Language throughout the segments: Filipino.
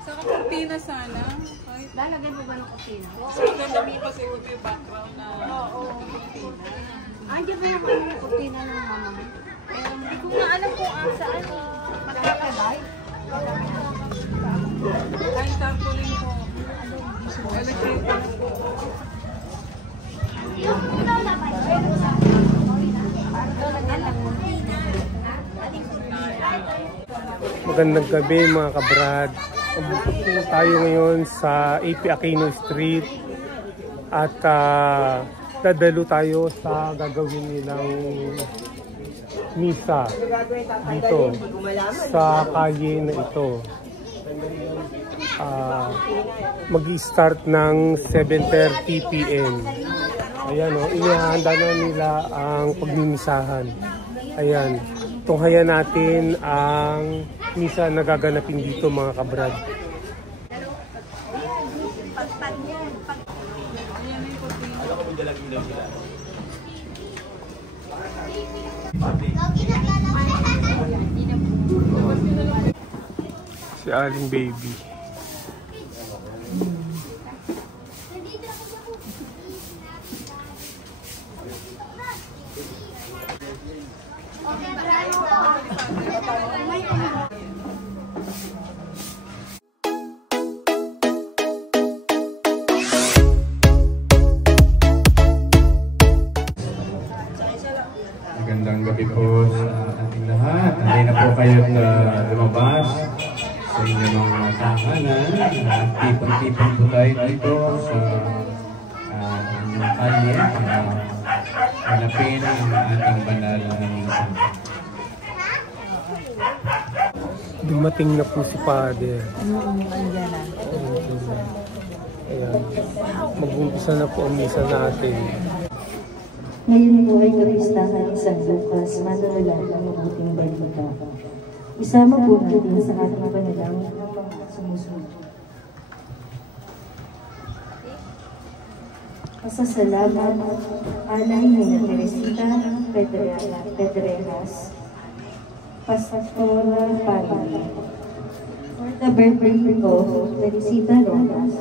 Sa kapuntina sana. Lalagyan mo ba ng kurtina? So, nandami pa sa yung background na kurtina. Andiyan ba yung kurtina ng mama? Hindi ko nga alam kung saan magkakabay. Ay, tarpaulin ko. Lalagyan ko na po. Magandang gabi mga kabrad. Tayo ngayon sa AP Aquino Street at dadalo tayo sa gagawin nilang misa dito sa kalye na ito. Mag-start ng 7:30 PM. Ayan o, inihanda na nila ang pagmimisahan. Ayan, tunghayan natin ang misa na gaganapin dito mga kabrad. Si Aling Baby. Magandang gabi po sa ating lahat. Hindi na po kayo lumabas sa inyong mga tahanan. Tipon-tipon po tayo dito sa kalye. Hanapin ang ating banal na misa. Dumating na po si Father. Ayan. Mag-umpisa na po ang misa natin. Ngayon po ay kapistahan ni San Lucas, manunula ng mabuting balita. Isama po natin sa ating panalangin ng mga sumusunod. Pasasalamat, alay ni Teresita Pedreras, Pastora Family, for the birthday of Teresita Rojas,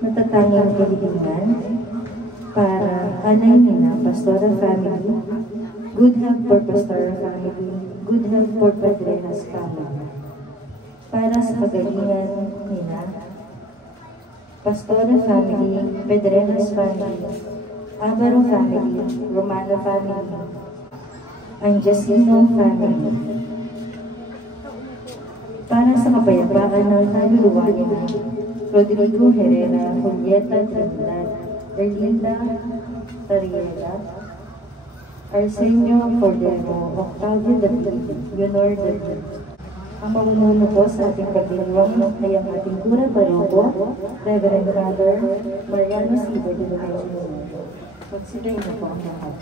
natatanging kahilingan, para alay nila Pastora Family, good health for Pastora Family, good health for Pedreras Family, para sa pagalingan nila Pastora Family, Pedreras Family, Avaro Family, Romano Family, Angelino Family, para sa kapayapaan ng kaluluwa nila Rodrigo Herrera, Julieta Trinidad, Erlinda Tariela, Arsenio Cordero, Octavio David, Leonor David. Ang mamumuno po sa ating pagdiriwang ay ang ating Cura Paroko, Reverend Father Mariano Sibo de Lorenzo. Magsilay na po ang lahat.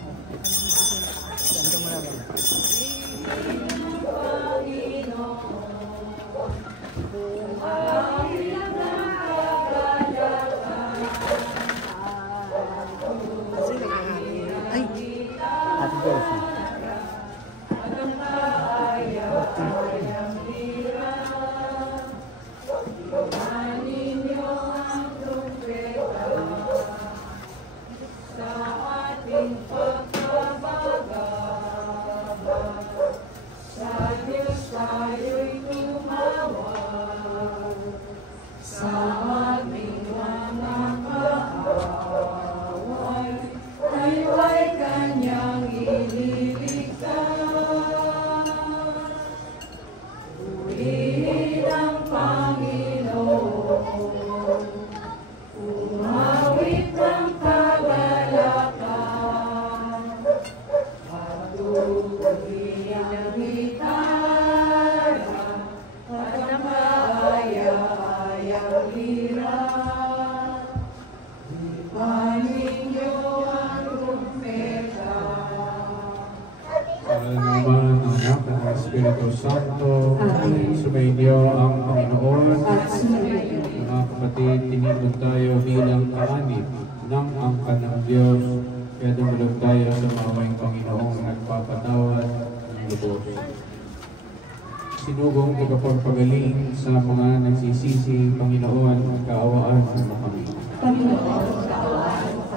Espiritu Santo, sumainyo ang Panginoon. Mga kapatid, tinipon tayo bilang kaanib ng angkan ng Diyos Kaya dumulog tayo sa mawayang Panginoong nagpapatawad ng lubos. Sinugong tagapagpagaling sa mga nagsisisi, Panginoon, kaawaan mo kami.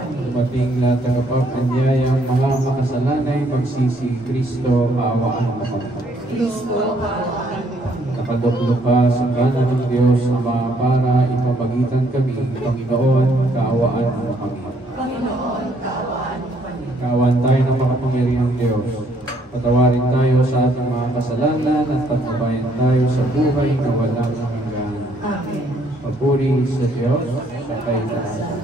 Dumating na tagapagpanyayang mga makasalanay magsisi, Kristo, kaawaan mo kami. Nakadoklo ka sa kanan ng Diyos Ama para ipamagitan kami, Panginoon, kaawaan mo kami. Kaawaan tayo ng makapangyarihang Diyos. Patawarin tayo sa ating mga kasalanan at pagbabayan tayo sa buhay na walang hanggan. Amen. Papuri sa Diyos sa kailangan.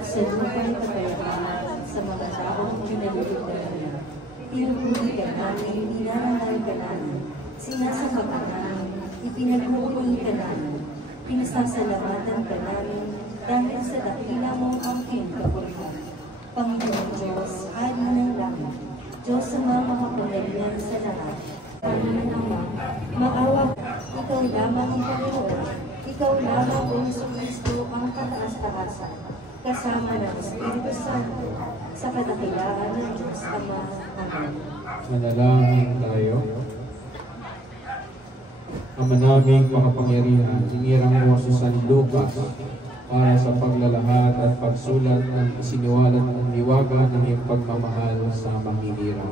Sa lupa'y kapayapaan sa mga taong pinalulugdan niya. Pinupuri ka namin, inarangal ka namin, sinasamba ka namin, ipinagmumuni ka namin, pinasasalamatan ka namin, dahil sa dakila mong angkin kapurihan. Panginoon Diyos, Hari ng langit, Diyos sa mga makapangyarihan sa lahat. Panginoon Ama, maawa ka, ikaw lamang ang Panginoon, ikaw lamang o Jesucristo ang kataas-taasan, kasama ng Espiritu Santo, sa kadakilaan ng Diyos Ama. Amen. Manalangin tayo. Ama naming makapangyarihan, hinirang mo si San Lucas para sa paglalahad at pagsulat ng isiniwalat ng liwaga ng iyong pagmamahal sa mahihirap.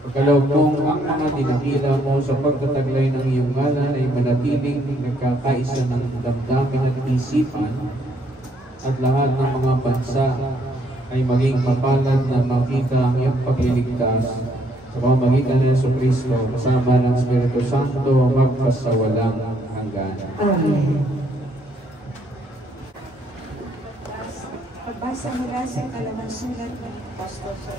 Pagkaloob mong ang mga dinakila mo sa pagtataglay ng iyong ngalan ay manatiling nagkakaisa ng damdamin at isipan, at lahat ng mga bansa ay maging mapalad na makita ang iyong pagliligtas sa pamamagitan ng Jesucristo kasama ng Espiritu Santo magpasawalang hanggan. Amen. Pagbasa mula sa ikalawang sulat ng Apostol sa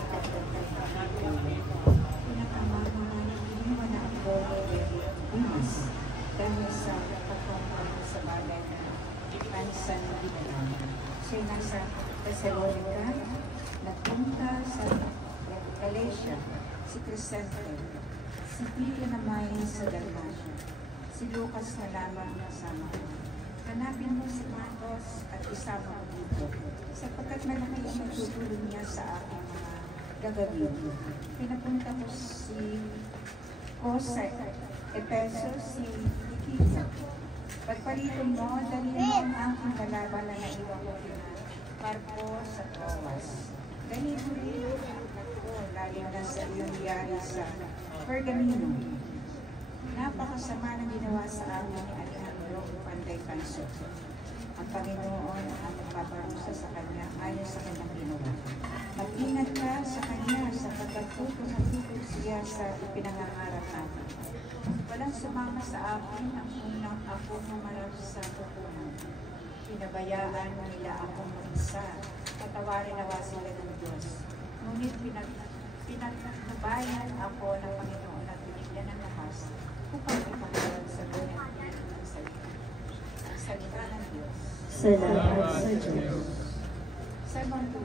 pinakamamahalaking na ako bumas dahil sa pagkakamali sa bagay na ipansan na ginawa. Siya nasa Thessalonica, nagpunta sa Galatia, si Crescente, si Tito naman sa Dalmatia, si Lucas na lamang kasama ko. Hanapin mo si Marcos at isama mo dito, sapagkat malaki ang nagtutulong niya sa aking mga gagawin. Pinapunta ko sa Epeso si Tikita. Pagpalitan mo, dali mo ang aking kalaban na naiwan ko na Marco sa Troas. Ganito rin ang ko, lalo na sa iyong yari sa Pergamino. Napakasama na ginawa sa amin ni Alejandro Panday Panso. Ang Panginoon ang magpaparusa sa kanya ayon sa kanyang ginawa. Mag-ingat ka sa kanya sapagkat tutulong siya sa ipinangangarap natin. Walang sumama sa akin ang unang ako humarap sa pupunan. Pinabayaan nila akong mag-isa. Patawarin nawa sila ng Diyos. Ngunit pinagbayan ako ng Panginoon at binigyan ng lakas upang ipangalaw sa buhay ng salita ng Diyos. Salamat sa Diyos. Sa mga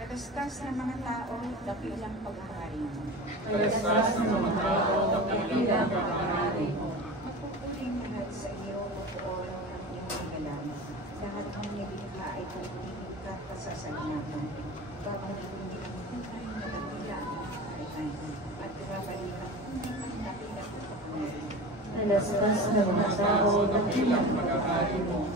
kagastas ng mga tao, dakilang paghahari mo. Kalastas ng mga tao, dakilang paghahari mo. Mapupuling lahat sa iyo, bukuon ng iyong magalang. Lahat ng nilikha ay tumingin ka kasasalinapan. Babang hindi ang buhay na dakila ang kaharian at ibabalikan kung ang dakila ang pagkakamali. Kalastas ng mga tao, dakilang paghahari mo.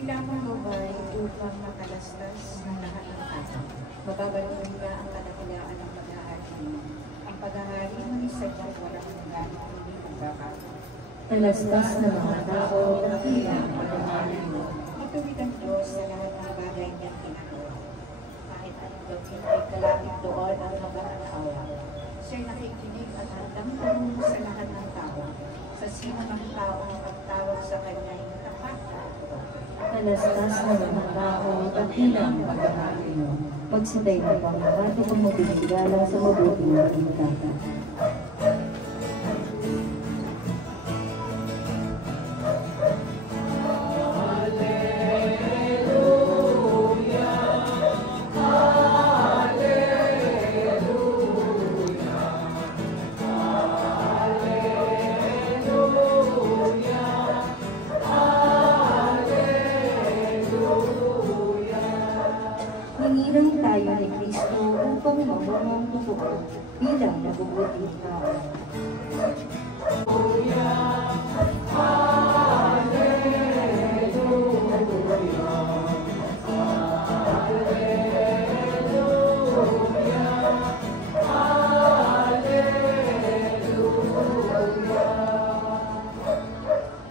Kailangan lugar upang makalastas ng lahat ng tao. Mababalik nila ang kadakilaan ng paghahari mo. Ang paghahari mo ni sadyang walang hanggan, hindi magbabago. Kalastas ng mga tao, dakilang paghahari mo. Matuwid ang Diyos sa lahat ng bagay niyang ginagawa. Kahit anong gawin ay kalapit doon ang mag-aawa. Siya'y nakikinig at handang tumulong sa lahat ng tao. Sa sino ng tao ang pagtawag sa kanya ay tapat. Kalastas ng mga tao, dakilang paghahari mo. Magsabay na pang lahat upang mabibigala sa mabuting pagkakata. Hinirang tayo upang mamamang totoo bilang mabubuting tao.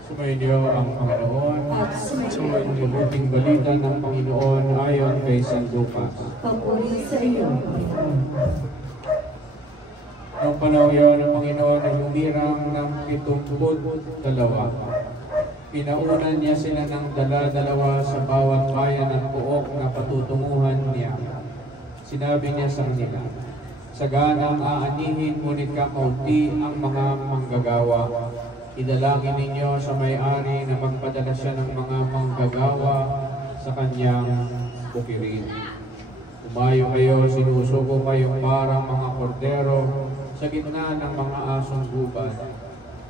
Sumainyo ang Panginoon. Ang mabuting balita ng Panginoon ayon kay San Lucas. Papuri sa iyo. Noong panahon yun, ang Panginoon ay humirang ng 72. Pinaunan niya sila ng dala-dalawa sa bawat bayan at puok na patutunguhan niya. Sinabi niya sa kanila, saganang aanihin, ngunit kakaunti ang mga manggagawa. Idalangin ninyo sa may-ari na magpadala siya ng mga manggagawa sa kanyang bukirin. Umayo kayo, sinusuko kayong parang mga kordero sa gitna ng mga asong gubat.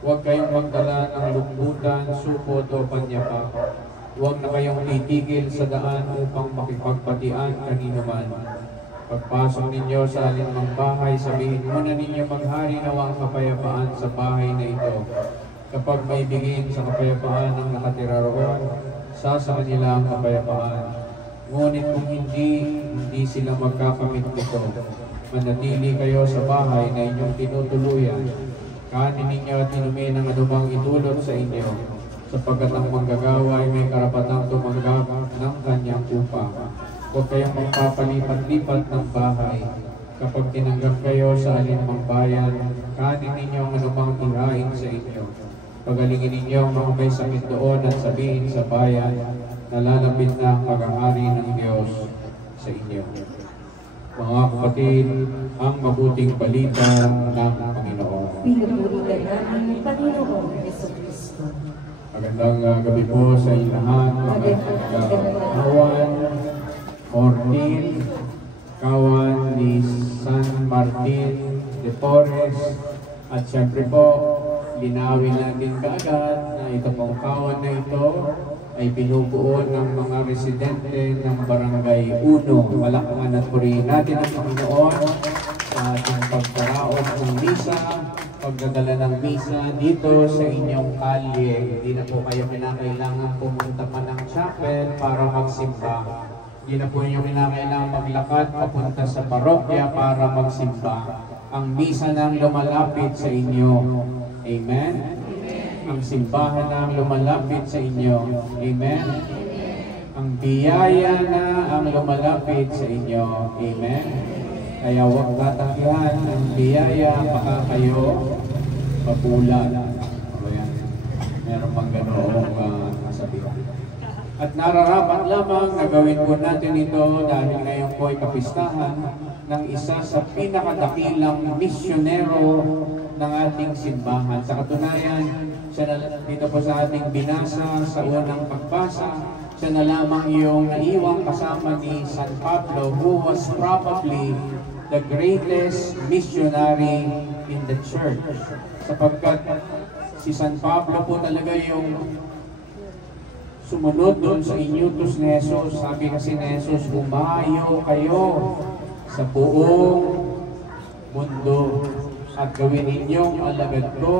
Huwag kayong magdala ng lumbutan, supot o panyapak. Huwag na kayong titigil sa daan upang makipagpatian kanino man. Pagpasok ninyo sa alinmang bahay, sabihin muna ninyo, maghari nawa ang kapayapaan sa bahay na ito. Kapag may bigin sa kapayapaan ng nakatira roon, sa kanila ang kapayapaan. Ngunit kung hindi sila magkakamit nito, manatili kayo sa bahay na inyong tinutuluyan. Kanin ninyo at inumin ang anumang idulot sa inyo, sapagkat ang manggagawa ay may karapatang tumanggap ng kanyang upang. Huwag kayong magpapalipat-lipat ng bahay. Kapag tinanggap kayo sa alinmang bayan, kanin ninyo ang anumang ihain sa inyo. Pagalingin ninyo ang mga may sakit doon at sabihin sa bayan, nalalapit na ang paghahari ng Diyos sa inyo. Mga kapatid, ang mabuting balita ng Panginoon. Pinupuri ka namin, Panginoon Jesucristo. Magandang gabi po sa inyo lahat, mga kawan, Ortin, kawan ni San Martin de Porres, at siyempre po, linawin natin kaagad na ito pong kawan na ito ay binubuo ng mga residente ng Barangay 1. Palakpakan at purihin natin ang Panginoon sa ating pagparaos ng misa, pagdadala ng misa dito sa inyong kalye. Hindi na po kayo kinakailangan pumunta pa ng chapel para magsimba. Hindi na po inyo kinakailangan maglakad papunta sa parokya para magsimba. Ang misa nang lumalapit sa inyo. Amen? Ang simbahan na lumalapit sa inyo. Amen? Ang biyaya na ang lumalapit sa inyo. Amen? Kaya huwag tatanggihan ang biyaya, baka kayo mapulan. Ayan. Meron pang ganoong kasabihan. At nararapat lamang na gawin po natin ito dahil ngayon po ay kapistahan ng isa sa pinakadakilang misyonero ng ating simbahan. Sa katunayan, siya na, dito po sa ating binasa sa unang pagbasa, siya na lamang yung naiwang kasama ni San Pablo, who was probably the greatest missionary in the church. Sapagkat si San Pablo po talaga yung sumunod doon sa inyutos ni Jesus. Sabi kasi ni Jesus, umayo kayo sa buong mundo at gawin ninyong alagad ko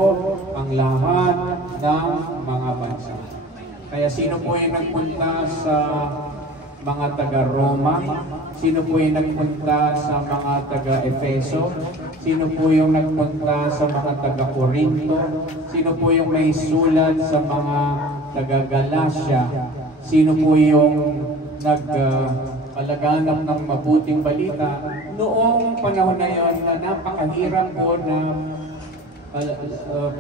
ang lahat ng mga bansa. Kaya sino po yung nagpunta sa mga taga-Roma? Sino po yung nagpunta sa mga taga-Efeso? Sino po yung nagpunta sa mga taga-Corinto? Sino po yung may sulat sa mga taga-Galacia? Sino po yung nagpalaganap ng mabuting balita? Noong panahon na yon na napakahirap po na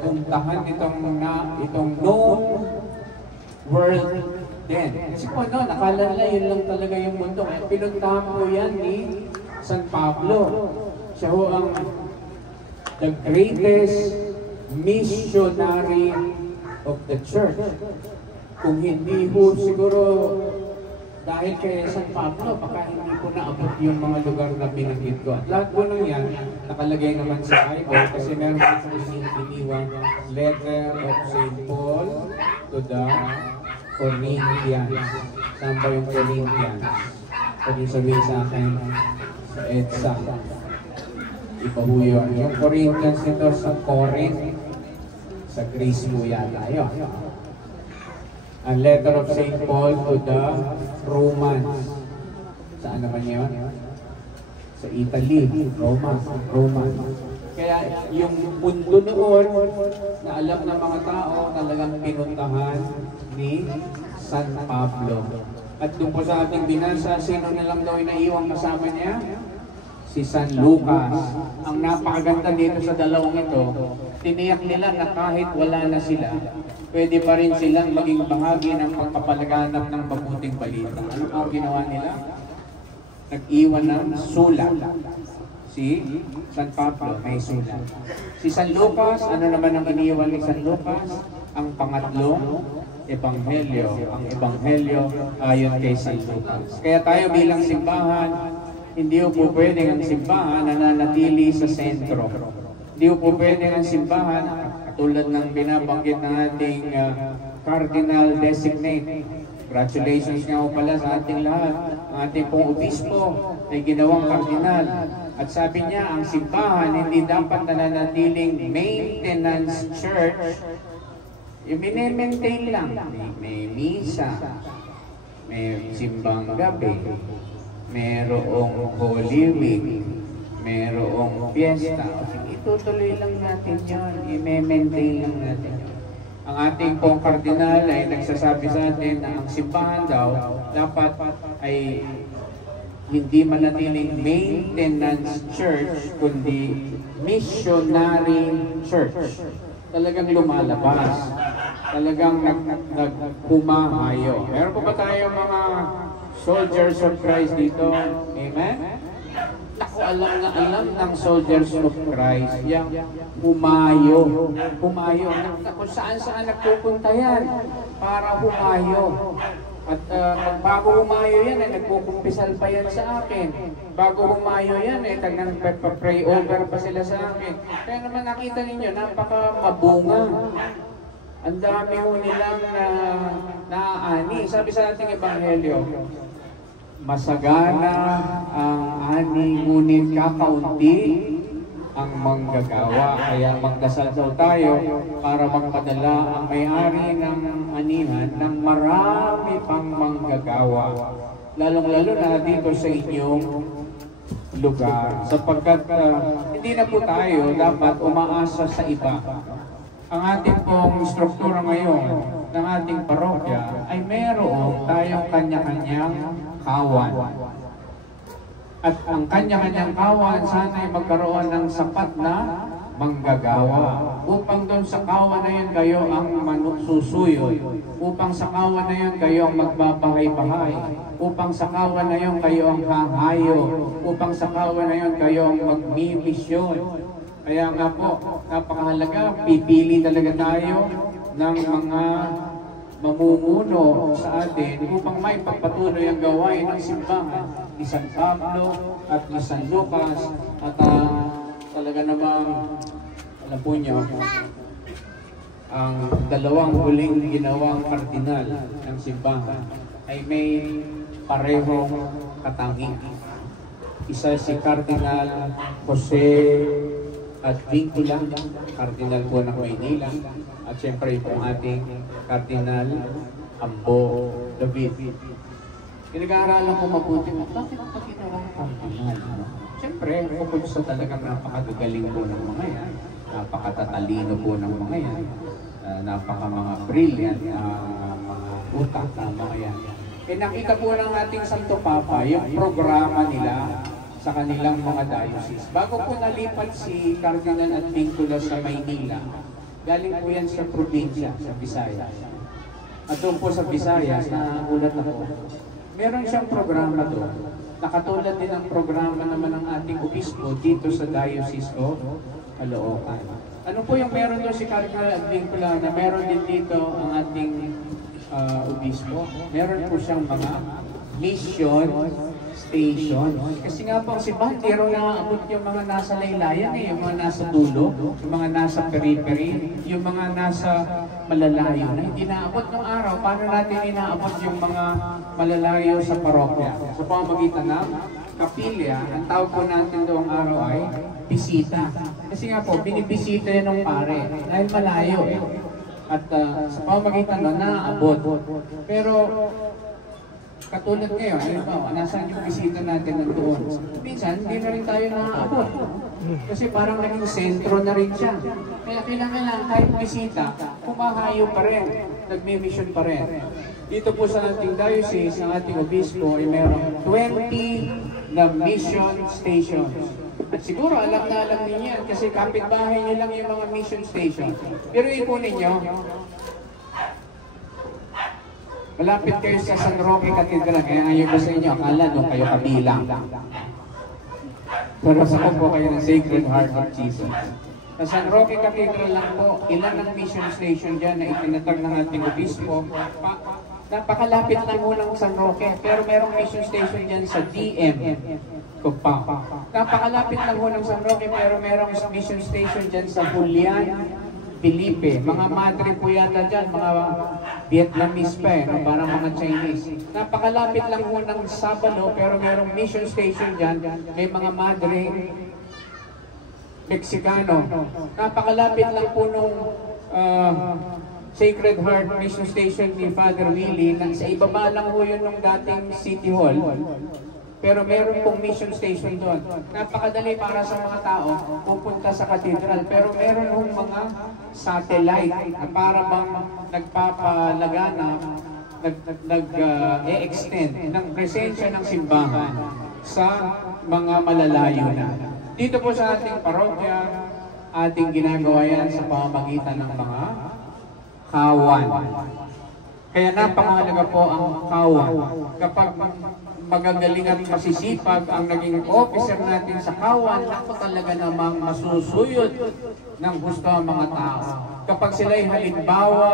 puntahan itong known world din. Kasi po no, nakala nila yun lang talaga yung mundo. Kaya pinuntahan po yan ni San Pablo. Siya ho ang the greatest missionary of the church. Kung hindi ho siguro dahil kay San Pablo, baka hindi po naabot yung mga lugar na binanggit ko. At lahat po nang yan, nakalagay naman sa Bible kasi meron po iniwang letter of St. Paul to the Corinthians. Saan ba yung Corinthians? Pwede sabihin sa akin, Sa EDSA. Iba po yun. Yung Corinthians nito sa Corinth. Sa Greece po yata yun. Ang letter of St. Paul to the Romans. Saan naman yun? Sa Italy. Roma. Kaya yung mundo noon na alam ng mga tao talagang pinuntahan ni San Pablo. At doon po sa ating binasa, sino na lang daw naiwang kasama niya? Si San Lucas. Ang napakaganda dito sa dalawang ito, tiniyak nila na kahit wala na sila, pwede pa rin silang maging bahagi ng pagpapalaganap ng mabuting balita. Ano ang ginawa nila? Nag-iwan ng sulat. Si San Pablo may sulat. Si San Lucas, ano naman ang iniwan ni San Lucas? Ang pangatlong ebanghelyo. Ang ebanghelyo ayon kay San Lucas. Kaya tayo bilang simbahan, hindi po pwede ang simbahan na nanatili sa sentro. Hindi po pwede ang simbahan, katulad ng binabanggit ng ating Cardinal Designate. Congratulations nga po pala sa ating lahat. Ang ating pong obispo ay ginawang kardinal. At sabi niya, ang simbahan hindi dapat nananatiling maintenance church. Yung mini-maintain lang. May misa, may simbang gabi, mayroong Holy Week, mayroong fiesta. Itutuloy lang natin yun. I-maintain lang natin yun. Ang ating pong kardinal ay nagsasabi sa atin na ang simbahan daw dapat ay hindi manatiling maintenance church, kundi missionary church. Talagang lumalabas. Talagang nagpumahayo. Meron pa ba tayo mga soldiers of Christ dito? Amen? Ako alam na alam ng soldiers of Christ, yung humayo. Kung saan nagpupunta yan para humayo. At bago humayo yan, nagpukumpisal pa yan sa akin. Bago humayo yan, nagpa-pray over pa sila sa akin. Kaya naman nakita ninyo, napaka-mabunga. Ang dami ho nilang naaani. Sabi sa ating ebanghelyo, masagana ang ani, ngunit kakaunti ang manggagawa. Kaya magdasal daw tayo para magpadala ang may-ari ng anihan ng marami pang manggagawa. Lalong-lalo na dito sa inyong lugar. Sapagkat hindi na po tayo dapat umaasa sa iba. Ang ating pong struktura ngayon ng ating parokya ay meron tayong kanya-kanyang kawan. At ang kanya-kanyang kawan sana ay magkaroon ng sapat na manggagawa. Upang doon sa kawan na yun kayo ang susuyo. Upang sa kawan na yun kayo ang magbabahay-bahay. Upang sa kawan na yun kayo ang hahayo. Upang sa kawan na yun kayo ang magmimisyon. Kaya nga po, napakahalaga, pipili talaga tayo ng mga mamumuno sa atin upang may pagpatuloy ang gawain ng simbahan ni San Pablo at ni San Lucas at talaga namang, alam po niyo, ang dalawang huling ginawang kardinal ng simbahan ay may parehong katangian. Isa si Cardinal Jose at Vincula, Cardinal po ng Maynila, at siyempre po ating Cardinal Ambo David. Pinag-aaralan ko mabuti mo, bakit pa ginawang Cardinal? Siyempre, bukod sa talagang napakagagaling po ng mga yan, napakatatalino po ng mga yan, napaka mga brilliant mga utak ng mga yan. Nakita po ng ating Santo Papa yung programa nila sa kanilang mga diocese. Bago po nalipat si Cardinal at Vincula sa Maynila, galing po yan sa probinsya, sa Visayas. At doon po sa Visayas, naulat ako, meron siyang programa doon. Nakatulad din ang programa naman ng ating obispo dito sa Diocese of Caloocan. Ano po yung meron doon si Cardinal at Vincula na meron din dito ang ating obispo? Meron po siyang mga mission station. Kasi nga po, si Bandero naaabot yung mga nasa laylayan, yung mga nasa dulo, yung mga nasa periphery, yung mga nasa malalayo na hindi naabot ng araw. Paano natin inaabot yung mga malalayo sa parokya? Sa pamamagitan ng kapilya, ang tawag po natin doong araw ay bisita. Kasi nga po, binibisita yun ng pare dahil malayo eh. At sa pamamagitan na naaabot. Pero katulad ngayon, nasaan yung bisita natin nandoon? Minsan, hindi na rin tayo naaabot. Kasi parang naging sentro na rin siya. Kaya kailangan lang kahit bisita, kumahayo pa rin, nagmi-mission pa rin. Dito po sa ating diocese, ang ating obispo ay mayroong 20 na mission stations. At siguro alam na alam niyo yan kasi kapitbahay niyo lang yung mga mission station. Pero ipunin niyo, malapit kayo sa San Roque Cathedral, kaya ngayon ko sa inyo, akala nung kayo kabilang. Pero saan po kayo ng Sacred Heart of Jesus? Sa San Roque Cathedral lang po, ilan ang mission station dyan na itinatag ng ating obispo. Napakalapit lang mo ng San Roque, pero merong mission station dyan sa DM. Napakalapit lang mo ng San Roque, pero merong mission station dyan sa Julian, Felipe. Mga madre po yata dyan, mga Vietnamese pa eh, parang mga Chinese. Napakalapit lang po ng Sabalo, pero merong mission station dyan, may mga madre Mexicano. Napakalapit lang po nung Sacred Heart Mission Station ni Father Willie, na sa ibaba lang po yun ng dating City Hall. Pero meron pong mission station doon. Napakadali para sa mga tao pupunta sa cathedral. Pero meron pong mga satellite na para bang nagpapalagana, nag-e-extend ng presensya ng simbahan sa mga malalayo na. Dito po sa ating parokya, ating ginagawa yan sa pamamagitan ng mga kawan. Kaya napakahalaga po ang kawan. Kapag magagaling at masisipag ang naging officer natin sa kawan, ako talaga namang masusuyod ng gusto ang mga tao. Kapag sila'y halimbawa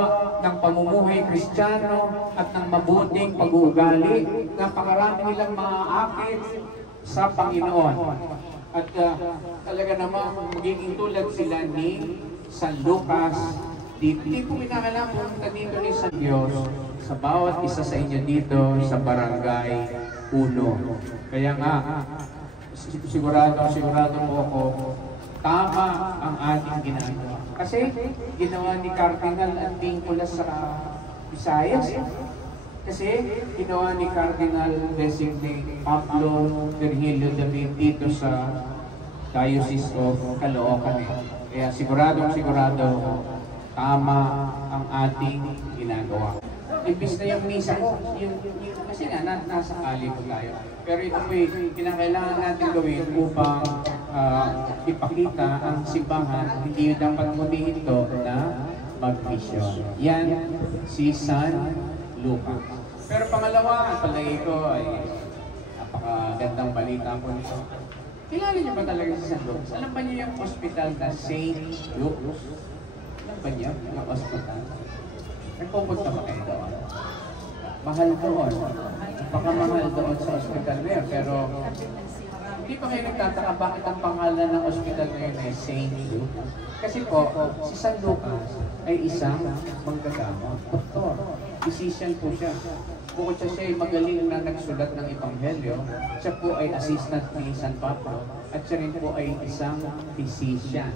ng pamumuhay Kristiyano at ng mabuting pag-uugali, napakarami nilang maaakit sa Panginoon. At talaga namang magiging tulad sila ni San Lucas. Hindi po kinakailangan pumunta dito ni San Diyos sa bawat isa sa inyo dito sa barangay 1. Kaya nga, sigurado po ako, tama ang ating ginagawa. Kasi ginawa ni Cardinal ang Vincula sa Visayas. Kasi ginawa ni Cardinal Designate Pablo Virgilio David dito sa Diocese of Caloocan. Kaya sigurado tama ang ating ginagawa. Imbis na yung misa ko, kasi nga nasa kali po tayo. Pero ito po kinakailangan natin gawin upang ipakita ang simbahan, hindi yun dapat humihinto na mag-mission. Yan si San Lucas. Pero pangalawa, ang palagi ko ay napakagandang balita po nito. Kilala niyo ba talaga si San Lucas? Alam ba niyo yung hospital na St. Luke's? Alam ba niyo yung hospital? Nagpupunta ba kayo doon? Mahal doon. Napakamahal doon sa hospital na yun. Pero hindi pa kayo nagtataka bakit ang pangalan ng hospital na yun ay St. Luke? Kasi po, si San Lucas ay isang manggagamot, doktor. Physician po siya. Bukod siya ay magaling na nagsulat ng Ebanghelyo, siya po ay assistant ni San Pablo at siya rin po ay isang physician,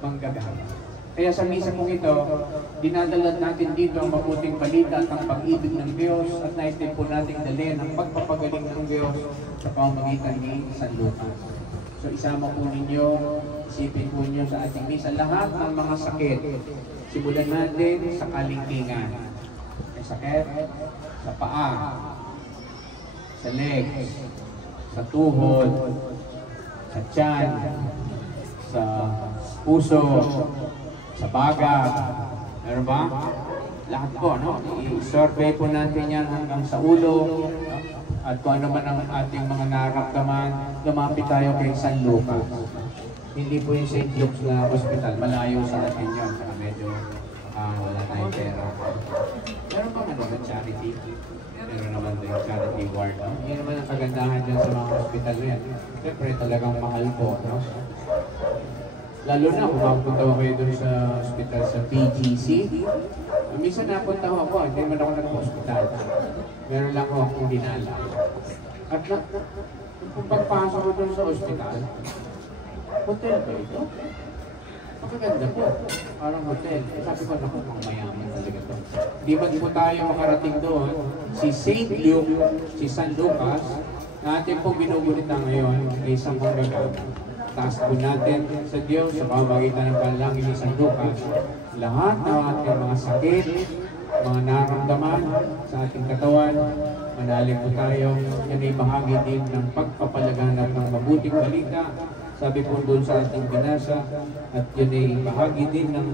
manggagamot. Kaya sa misa pong ito, dinadala natin dito ang mabuting balita at ang pag-ibig ng Diyos at nais din po natin dalhin ang pagpapagaling ng Diyos sa pamamagitan ni San Lucas. So isama po ninyo, isipin po ninyo sa ating misa lahat ng mga sakit. Simulan natin sa kalingkingan. May sakit sa paa, sa legs, sa tuhod, sa tiyan, sa puso, sa baga. Meron ba? Lahat po, no? I-survey po natin yan hanggang sa ulo. At kung ano man ang ating mga nararamdaman, lumapit tayo kay San Lucas. Hindi po yung St. Luke's na hospital, malayo sa atin yun. Saka medyo wala tayong pera. Meron ba naman charity? Meron naman din charity ward. No? Yan naman ang kagandahan dyan sa mga hospital yan. Siyempre talagang mahal po. No? Lalo na kung mapunta ko kayo doon sa hospital sa PGC. Minsan napunta ko ako, hindi naman ako nag-hospital. Meron lang ako akong dinala. At Kung pagpasok ko doon sa ospital, hotel ba ito? Magaganda po. Parang hotel. Sabi ko, naku, mga mayaman talaga ito. Di ba po tayo makarating doon? Si St. Luke, si San Lucas, na ating pong binugunita ngayon ay isang manggagawa. Taas po natin sa Diyos sa pamamagitan ng panalangin ni San Lucas. Lahat ng ating mga sakit, mga naramdaman sa ating katawan, manalig po tayo. Yan ay bahagi din ng pagpapalaganap ng mabuting balita. Sabi po doon sa ating binasa, at yun ay bahagi din ng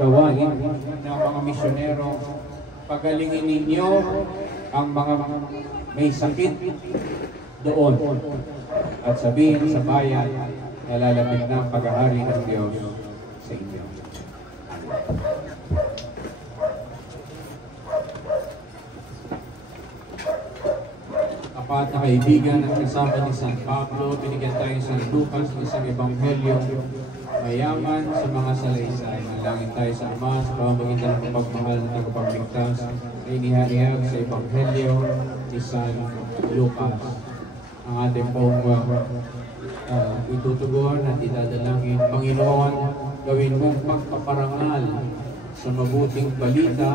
gawain ng mga misyonero. Pagalingin ninyo ang mga may sakit doon at sabihin sa bayan na lalapit na ang paghahari ng Diyos sa inyo. Apat na kaibigan at kasama ni San Pablo, binigyan tayo San Lucas ng isang ebanghelyo mayaman sa mga salaysay. Nalangin tayo sa Ama sa pamamagitan ng pagmamahal ng tagapagligtas na inihahayag sa ebanghelyo ni San Lucas. Ang ating pong itutugon at idadalangin. Panginoon, gawin mong pagpaparangal sa mabuting balita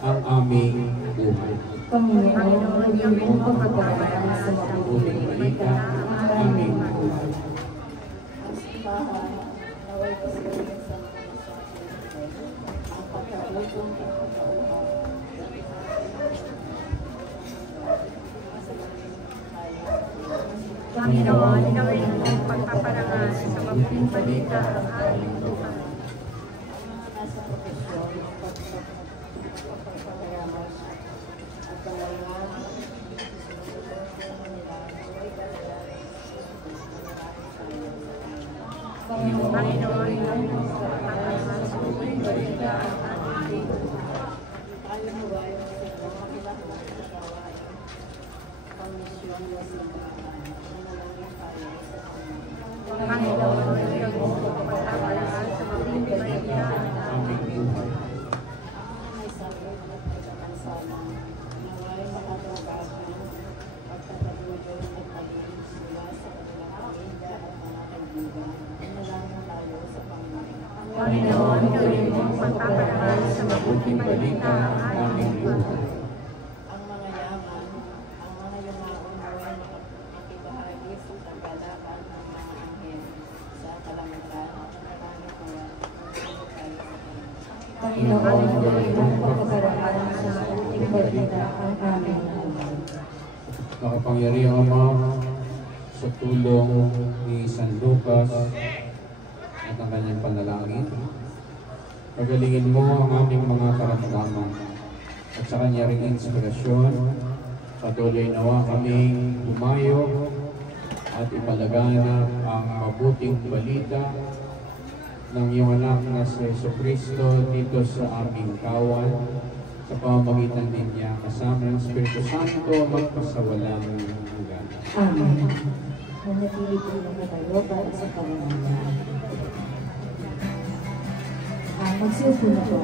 ang aming buhay. Panginoon, gawin mong pagpaparangal sa mabuting balita ang aming buhay. Panginoon, gawin mong pagpaparangal sa mabuting balita ang aming buhay. Panginoon, gawin mong pagpaparangal sa mabuting balita ang aming buhay. Panginoon, gawin mong pagpaparangal sa mabuting balita ang aming buhay. Panginoon, gawin mong pagpaparangal sa mabuting balita ang aming buhay. Ang mga yaman, ang mga yumaon ay makikibahagi sa kagalakan ng mga anghel sa kalangitan at nakanakuha ng tayo sa Panginoon. Panginoon, gawin mong pagpaparangal sa mabuting balita ang aming buhay. Makapangyarihang Ama, sa tulong ni San Lucas at ang kanyang panalangin, pagalingin mo ang aming mga karamdaman at sa kanya ring inspirasyon, patuloy nawa kaming humayo at ipalaganap ang mabuting balita ng iyong anak na si Jesucristo dito sa aming kawan sa pamamagitan din niya kasama ng Espiritu Santo magpasawalang hanggan. Amen. Manatili po na tayo para sa kawangan. Magsiupo na po.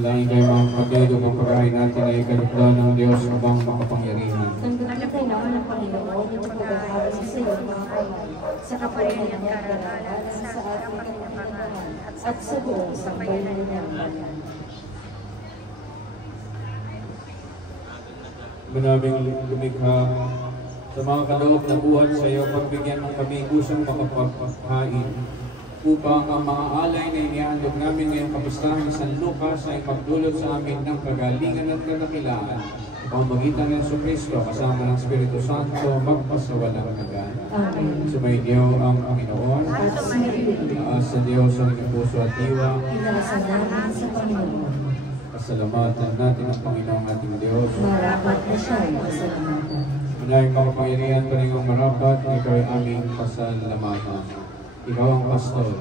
Manalangin kayo mga kapatid, upang pagkain natin ay kalugdan ng Diyos upang makapangyarihan. Tanggapin naman ng Panginoon yung pagkakabas sa iyo, mga kamay, sa kapalaran niya kararalan sa ating kapanganahan at sa buong sambayan niya. Manaming lumikha sa mga kaloob na buhat sa iyo, pagbigyan ng kami kusang makapagpagkain upang ang mga alay na inihandog namin ngayong kapistahan ng San Lucas ay magdulot sa amin ng kagalingan at kadakilaan. Pamagitan ng Kristo kasama ng Espiritu Santo magpasawalang hanggan. Sumainyo ang Panginoon. Taas sa Diyos ang inyong puso at diwa. Inalasan namin sa Panginoon. Pasalamatan natin ang Panginoong ating Diyos. Marapat na siya ay pasalamatan. Manayang makapangyarihan pa rin ang marapat, ikaw ay aming pasalamatan. Ikaw ang pastor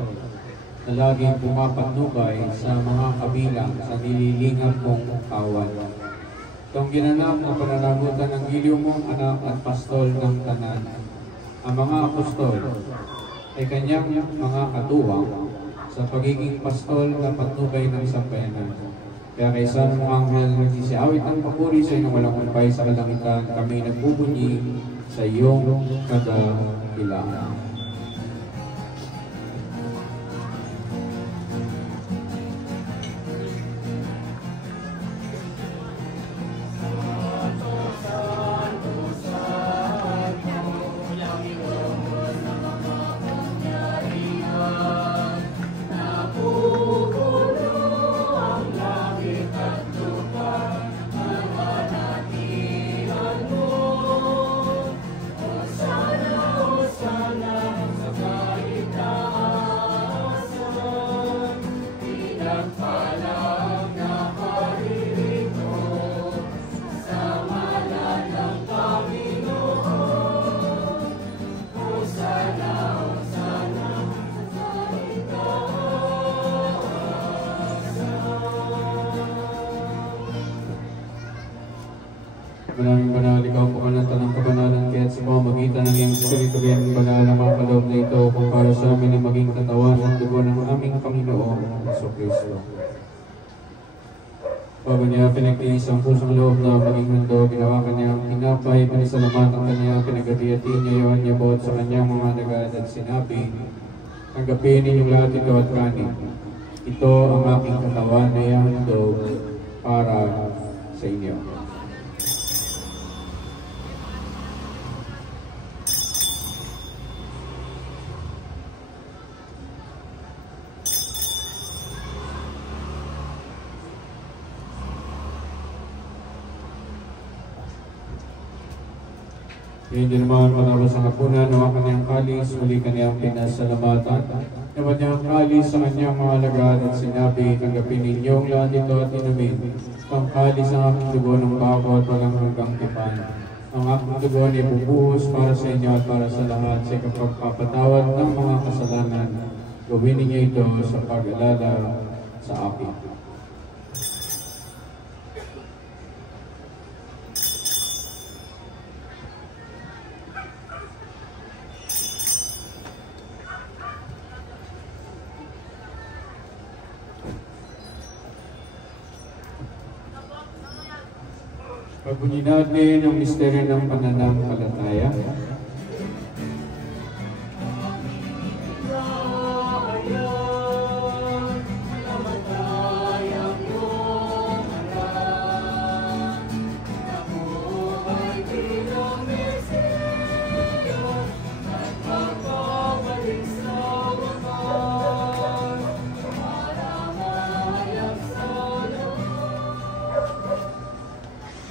na laging pumapatnubay sa mga kabilang sa nililingap mong kawan. Itong ginanap na pananagutan ng giliw mong anak at pastol ng tanan. Ang mga apostol ay kanyang mga katuwang sa pagiging pastol na patnubay ng sambayanan. Kaya kay San Angel nagsisiawit ang papuri sa inyong walang kumpay sa kalangitan, kami nagbubunyi sa iyong kadakilaan. Maraming banal, ikaw po kanatan ng kabanalan kaya't sa pamamagitan ng iyong Espiritu kayong banal na mga kaloob na ito kung para sa amin ay maging katawan at dugo ng aming Panginoong Jesucristo. Bago niya pinagtiis ang pusong loob na maging mundo, ginawa kanya ang tinapay, panisalamatan ang kanya, pinagati-ati niya yun, niya bot sa kanyang mga nagad at sinabi, tanggapin ninyong lahat ito at kanin. Ito ang aking katawan na ihandog para sa inyo. Hindi naman matapos ang hapunan, nawa kanyang kalis, muli kanyang pinasalamatan. Nawa niyang kalis sa kanyang mga alagad at sinabi, tanggapin ninyong lahat ito at inumin. Ang kalis ang aking dugo ng bako at walang hanggang tipan. Ang aking dugo ay bubuhos para sa inyo at para sa lahat sa kapagpapatawad ng mga kasalanan. Gawin ninyo ito sa pag-alala sa akin. Pagbunyi natin ang misteryo ng pananampalataya.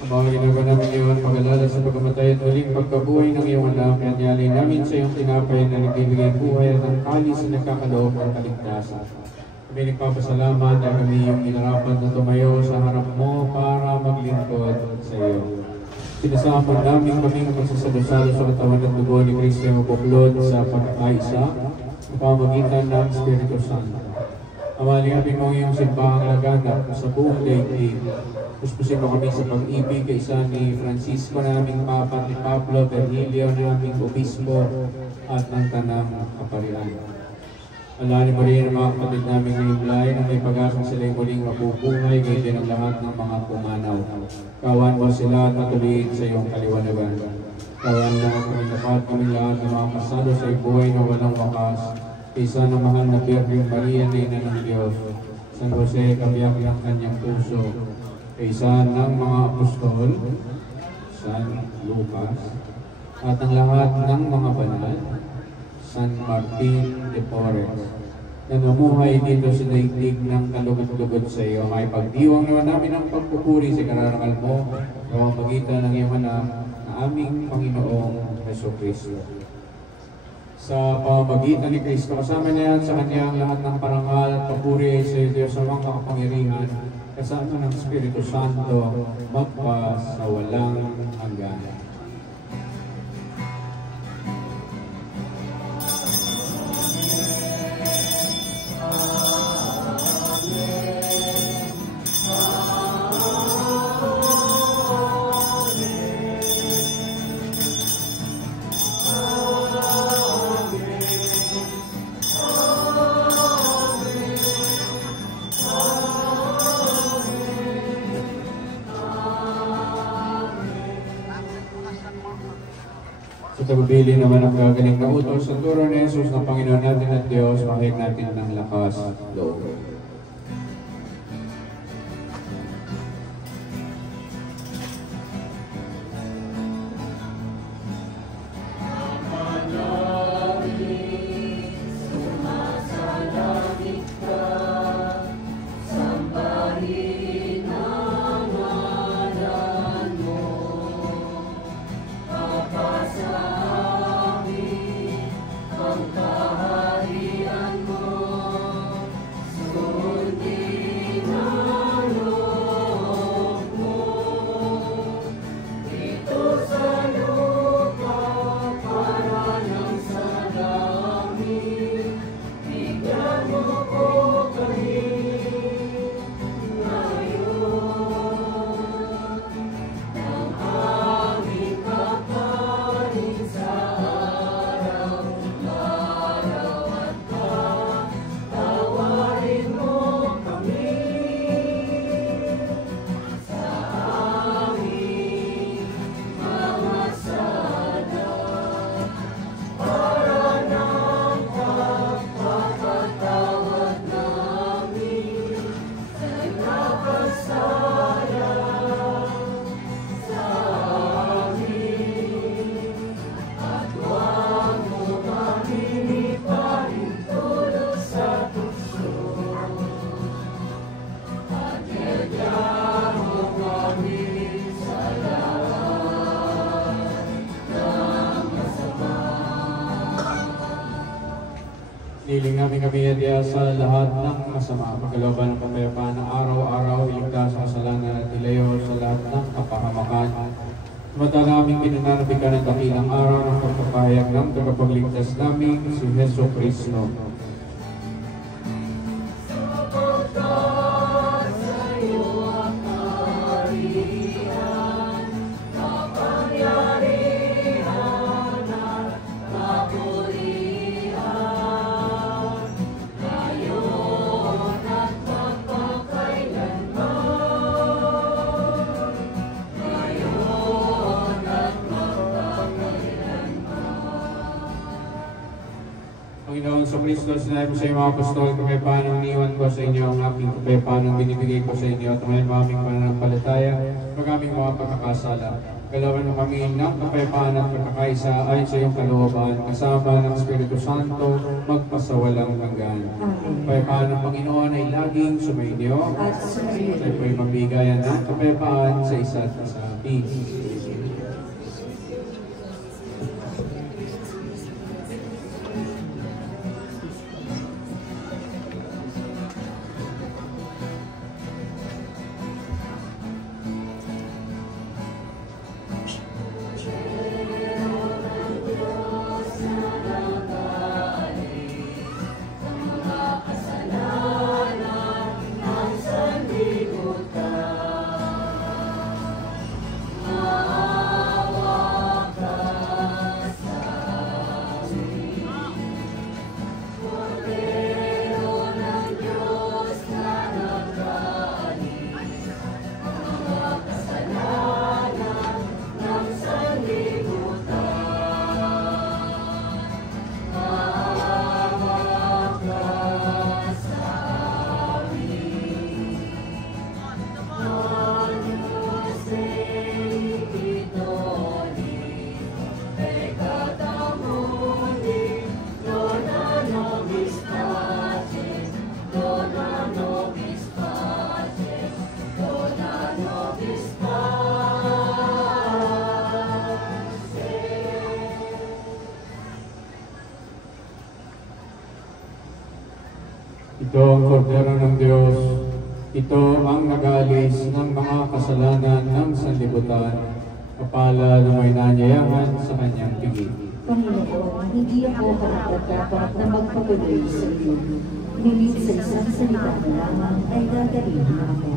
Mga ginagawa namin ngayon, pag-alala sa pagkamatay at muling pagkabuhay ng iyong anak, kaya niyalin namin sa iyong tinapay na nagbibigay buhay at ang kalis na nagkakaloob ng kaligtasan. Kami nagpapasalamat na kami yung inarapat na tumayo sa harap mo para maglingkod sa iyo. Sinasama namin kami ng magsasalusalo sa katawan ng dugo ni Kristo yung mabuklod sa pagkakaisa sa pamamagitan ng Espiritu Santo. Amalingapin mo iyong simbahang laganap sa buong daigdig. Puspusin mo kami sa pag-ibig kay isa ni Francisco na aming Papa, ni Pablo Virgilio na aming Obispo at ng Tanang Kaparian. Alalahanin mo rin ang mga kapatid naming naiblay na may pag-asang sila'y muling mabubuhay, gayon din ang lahat ng mga pumanaw. Kawan mo sila at patuloyin sa iyong kaliwanagan. Kawan mo ang pinapat kaming lahat ng mga kasalo sa buhay na walang wakas. Isa na mahal na Birhen Maria na ina ng Diyos. San Jose, kabiyak ng kanyang puso. Isa ng mga apostol, San Lucas, at ang lahat ng mga banal, San Martin de Porres, na namuhay dito sa daigdig ng kalugod-lugod sa iyo. May pagdiwang naman namin ang pagpupuri sa kararangal mo, o magitan ng iyong anak na aming Panginoong Jesucristo. Sa pamamagitan ni Kristo, kasama niya sa kanyang lahat ng parangal at papuri sa Diyos sa mga kapangyarihan, kasama ng Espiritu Santo, magpa sa walang hanggan. Sa tagbili naman ang gagaling na utos sa turo ni Jesus ng Panginoon natin at Diyos, mahig natin ng lakas loob. Hiling namin kami at sa lahat ng masama, pagkalooban ng kapayapaan ng araw-araw, iligtas ang kasalanan at ilayo sa lahat ng kapahamakan. Samantala aming pinananabikan ng dakilang araw ng pagpapahayag ng tagapagligtas namin, si Jesu Cristo. Panginoon sa Kristo, sinabi sa mga apostol, kapayapaan ang iniwan ko sa inyo, ang aking kapayapaan ang binibigay ko sa inyo, at ngayon aming pananampalataya, aming mga pagkakasala. Galawan mo kami ng kapayapaan at pagkakaisa ayon sa iyong kalooban, kasama ng Espiritu Santo, magpasawalang hanggan. Kapayapaan ng Panginoon ay laging sumainyo, at po'y mabigayan ng kapayapaan sa isa't isa. Peace. Ah Ito ang kordero ng Diyos. Ito ang nag-aalis ng mga kasalanan ng sanlibutan. Kapala na may nanyayahan sa kanyang piging. Panginoon, hindi ako karapat-dapat na magpatuloy sa iyo. Ngunit sa isang salita na lamang ay gagaling ako.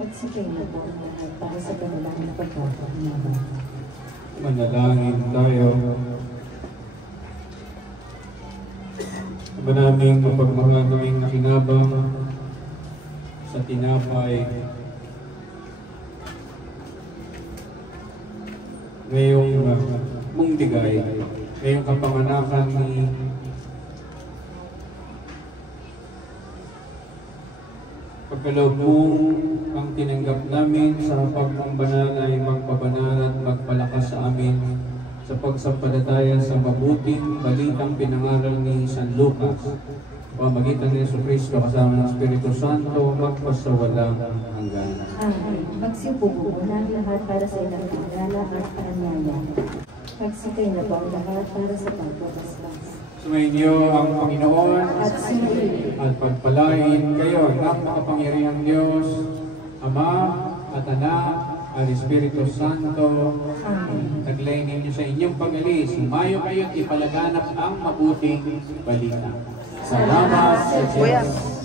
Pagsipay na po ang lahat para sa kanilang pagkakainaban. Manalangin tayo. Aba namin mapagmahal kaming nakinabang sa tinapay ngayong mong bigay, ngayong kapanganakan ni pagkaloob mo ang tinanggap namin sa pagpambanal ay magpabanal at magpalakas sa amin sa pagsampalataya sa mabuting balitang pinangaral ni San Lucas. Pamagitan ni Jesucristo kasama ng Espiritu Santo, magpasawalang hanggan. Amen. Magsiupo po muna ang lahat para sa ilang pagdala at paanyaya. Magsipay na po ang lahat para sa pagpapaslas. Sumainyo ang Panginoon At sumayin. at pagpalain kayo ng makapangyarihang Diyos, Ama at Anak at Espiritu Santo. Amen. Taglay ninyo sa inyong pag-alis. Sumayo kayo at ipalaganap ang mabuting balita. Salamat sa Diyos.